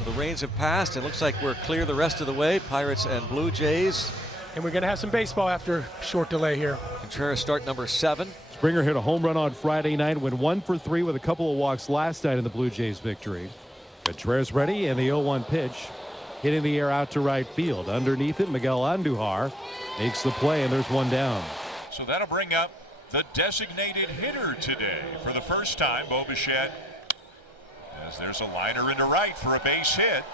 So the rains have passed. It looks like we're clear the rest of the way. Pirates and Blue Jays. And we're going to have some baseball after a short delay here. Contreras start number 7. Springer hit a home run on Friday night, went 1 for 3 with a couple of walks last night in the Blue Jays victory. Contreras ready, and the 0-1 pitch hitting the air out to right field. Underneath it, Miguel Andujar makes the play, and there's one down. So that'll bring up the designated hitter today. For the first time, Bo Bichette, as there's a liner into right for a base hit.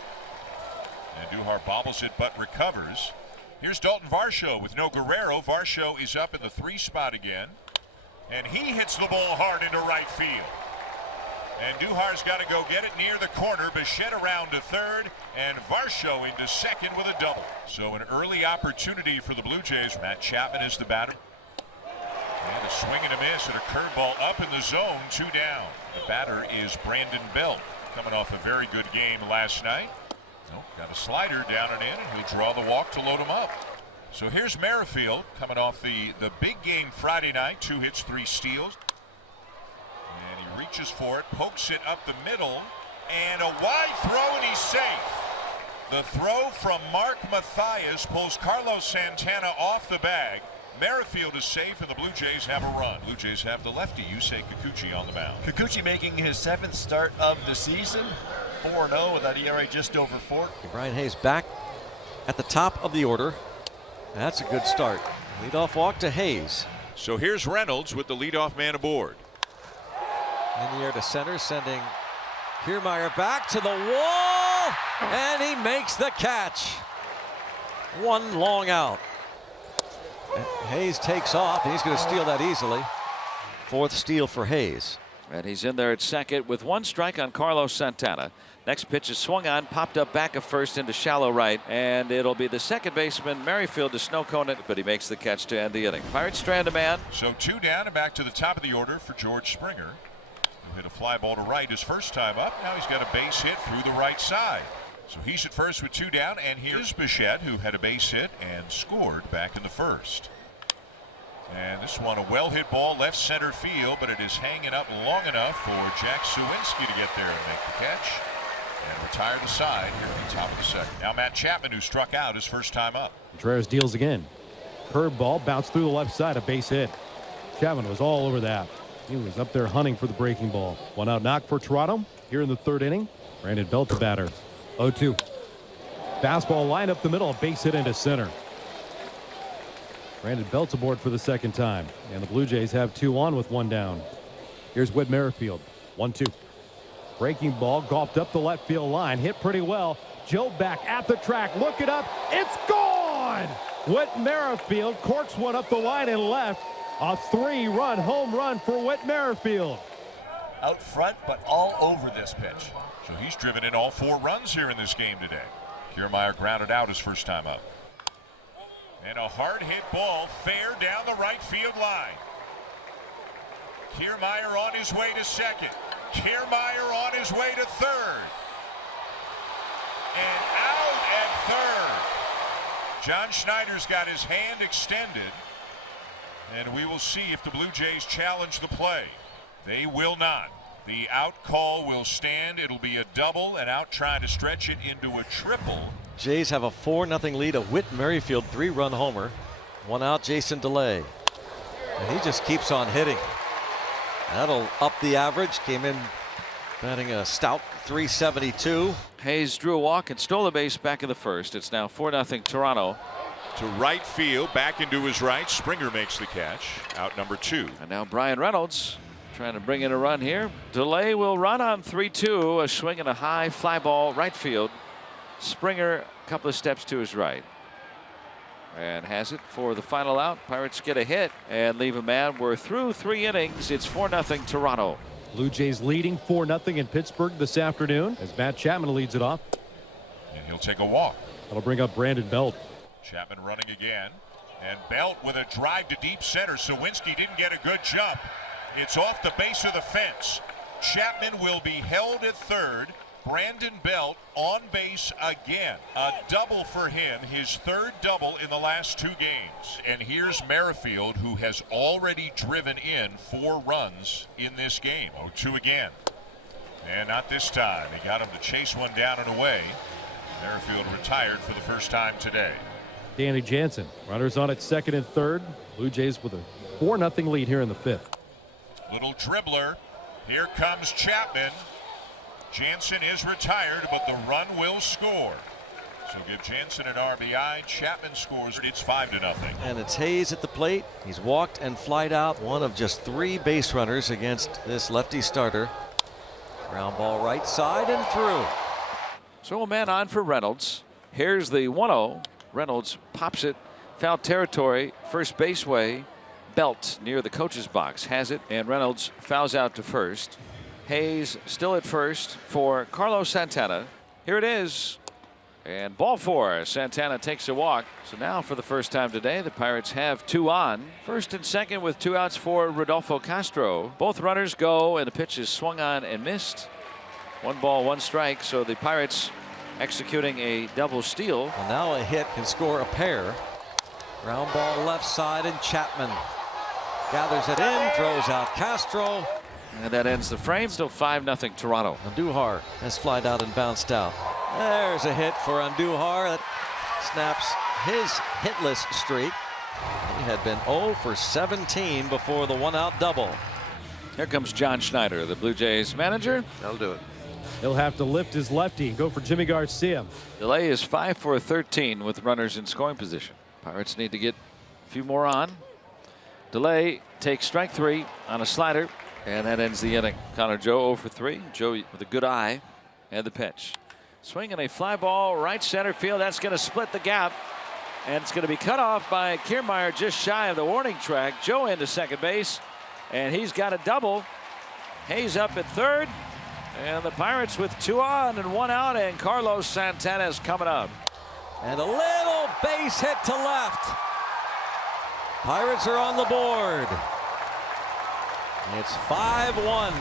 Andujar bobbles it but recovers. Here's Dalton Varsho with no Guerrero. Varsho is up in the 3 spot again, and he hits the ball hard into right field. Andujar's got to go get it near the corner. Bichette around to third, and Varsho into second with a double. So an early opportunity for the Blue Jays. Matt Chapman is the batter. And a swing and a miss and a curveball up in the zone, 2 down. The batter is Brandon Belt, coming off a very good game last night. Oh, got a slider down and in, and he'll draw the walk to load him up. So here's Merrifield coming off the big game Friday night, 2 hits, 3 steals. And he reaches for it, pokes it up the middle, and a wide throw, and he's safe. The throw from Mark Mathias pulls Carlos Santana off the bag. Merrifield is safe, and the Blue Jays have a run. Blue Jays have the lefty, Yusei Kikuchi, on the mound. Kikuchi making his 7th start of the season. 4-0 with that ERA just over 4. Brian Hayes back at the top of the order. That's a good start. Leadoff walk to Hayes. So here's Reynolds with the leadoff man aboard. In the air to center, sending Kiermaier back to the wall, and he makes the catch. 1 long out. Hayes takes off, and he's going to steal that easily. 4th steal for Hayes. And he's in there at second with 1 strike on Carlos Santana. Next pitch is swung on, popped up back of first into shallow right, and it'll be the second baseman Merrifield to snow cone it, but he makes the catch to end the inning. Pirates strand a man. So 2 down and back to the top of the order for George Springer, who hit a fly ball to right his first time up. Now he's got a base hit through the right side. So he's at first with 2 down, and here's Bichette, who had a base hit and scored back in the first. And this one, a well-hit ball left center field, but it is hanging up long enough for Jack Suwinski to get there and make the catch and retire the side here at the top of the second. Now Matt Chapman, who struck out his first time up. Contreras deals again. Curveball bounced through the left side, a base hit. Chapman was all over that. He was up there hunting for the breaking ball. 1 out knock for Toronto here in the 3rd inning. Brandon Belt the batter. 0-2. Fastball line up the middle, a base hit into center. Brandon Belt's aboard for the 2nd time, and the Blue Jays have 2 on with 1 down. Here's Whit Merrifield. 1-2. Breaking ball golfed up the left field line, hit pretty well. Joe back at the track, look it up, it's gone! Whit Merrifield corks one up the line and left. A 3-run home run for Whit Merrifield. Out front, but all over this pitch. So he's driven in all 4 runs here in this game today. Kiermaier grounded out his first time up. And a hard hit ball fair down the right field line. Kiermaier on his way to second. Kiermaier on his way to third. And out at third. John Schneider's got his hand extended. And we will see if the Blue Jays challenge the play. They will not. The out call will stand. It'll be a double, and out trying to stretch it into a triple. Jays have a 4-0 lead. A Whit Merrifield 3-run homer. 1 out, Jason DeLay. And he just keeps on hitting. That'll up the average. Came in batting a stout .372. Hayes drew a walk and stole a base back in the 1st. It's now 4-0 Toronto. To right field, back into his right. Springer makes the catch. Out number 2. And now Brian Reynolds trying to bring in a run here. DeLay will run on 3-2. A swing and a high fly ball right field. Springer a couple of steps to his right. And has it for the final out. Pirates get a hit and leave a man. We're through 3 innings. It's 4-0 Toronto. Blue Jays leading 4-0 in Pittsburgh this afternoon as Matt Chapman leads it off. And he'll take a walk. That'll bring up Brandon Belt. Chapman running again. And Belt with a drive to deep center. Suwinski didn't get a good jump. It's off the base of the fence. Chapman will be held at third. Brandon Belt on base again. A double for him, his 3rd double in the last 2 games. And here's Merrifield, who has already driven in 4 runs in this game. 0-2 again. And not this time. He got him to chase one down and away. Merrifield retired for the first time today. Danny Jansen, runners on at second and third. Blue Jays with a 4-0 lead here in the fifth. Little dribbler. Here comes Chapman. Jansen is retired, but the run will score. So give Jansen an RBI. Chapman scores. It's 5-0. And it's Hayes at the plate. He's walked and flied out, one of just 3 base runners against this lefty starter. Ground ball right side and through. So a man on for Reynolds. Here's the 1-0. Reynolds pops it foul territory, first base way. Belt near the coach's box has it, and Reynolds fouls out to first. Hayes still at first for Carlos Santana. Here it is. And ball 4. Santana takes a walk. So now for the first time today, the Pirates have 2 on. First and second with 2 outs for Rodolfo Castro. Both runners go, and the pitch is swung on and missed. 1 ball, 1 strike. So the Pirates executing a double steal. Well, now a hit can score a pair. Ground ball left side, and Chapman gathers it in, throws out Castro. And that ends the frame. Still 5-0 Toronto. Andujar has flied out and bounced out. There's a hit for Andujar that snaps his hitless streak. He had been 0 for 17 before the 1-out double. Here comes John Schneider, the Blue Jays manager. That'll do it. He'll have to lift his lefty and go for Jimmy Garcia. Delay is 5 for 13 with runners in scoring position. Pirates need to get a few more on. Delay takes strike 3 on a slider, and that ends the inning. Connor Joe 0 for 3. Joe with a good eye, and the pitch. Swinging a fly ball right center field. That's going to split the gap, and it's going to be cut off by Kiermaier just shy of the warning track. Joe into second base, and he's got a double. Hayes up at third, and the Pirates with 2 on and 1 out, and Carlos Santana is coming up. And a little base hit to left. Pirates are on the board. It's 5-1.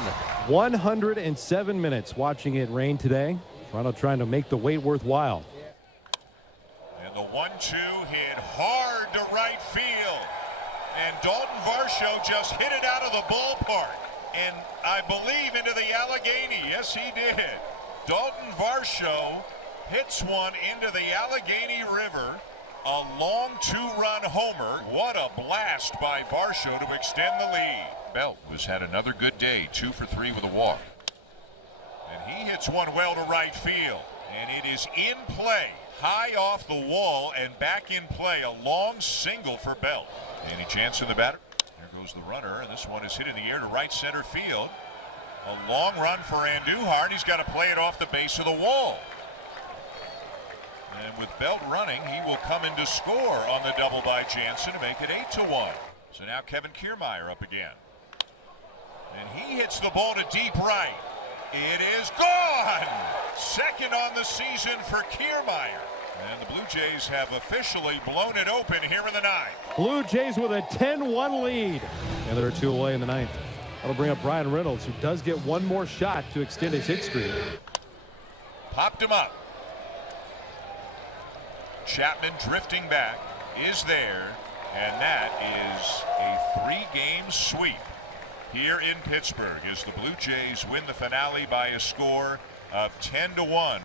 107 minutes watching it rain today. Toronto trying to make the wait worthwhile. And the 1-2 hit hard to right field. And Dalton Varsho just hit it out of the ballpark. And I believe into the Allegheny. Yes, he did. Dalton Varsho hits one into the Allegheny River. A long 2-run homer. What a blast by Varsho to extend the lead. Belt has had another good day, 2 for 3 with a walk. And he hits one well to right field. And it is in play. High off the wall and back in play. A long single for Belt. Danny Jansen, the batter. There goes the runner, and this one is hit in the air to right center field. A long run for Andujar, and he's got to play it off the base of the wall. And with Belt running, he will come in to score on the double by Jansen to make it 8-1. So now Kevin Kiermaier up again. And he hits the ball to deep right. It is gone! Second on the season for Kiermaier. And the Blue Jays have officially blown it open here in the ninth. Blue Jays with a 10-1 lead. And there are 2 away in the ninth. That'll bring up Brian Reynolds, who does get one more shot to extend his hit streak. Popped him up. Chapman drifting back is there, and that is a 3-game sweep here in Pittsburgh as the Blue Jays win the finale by a score of 10-1.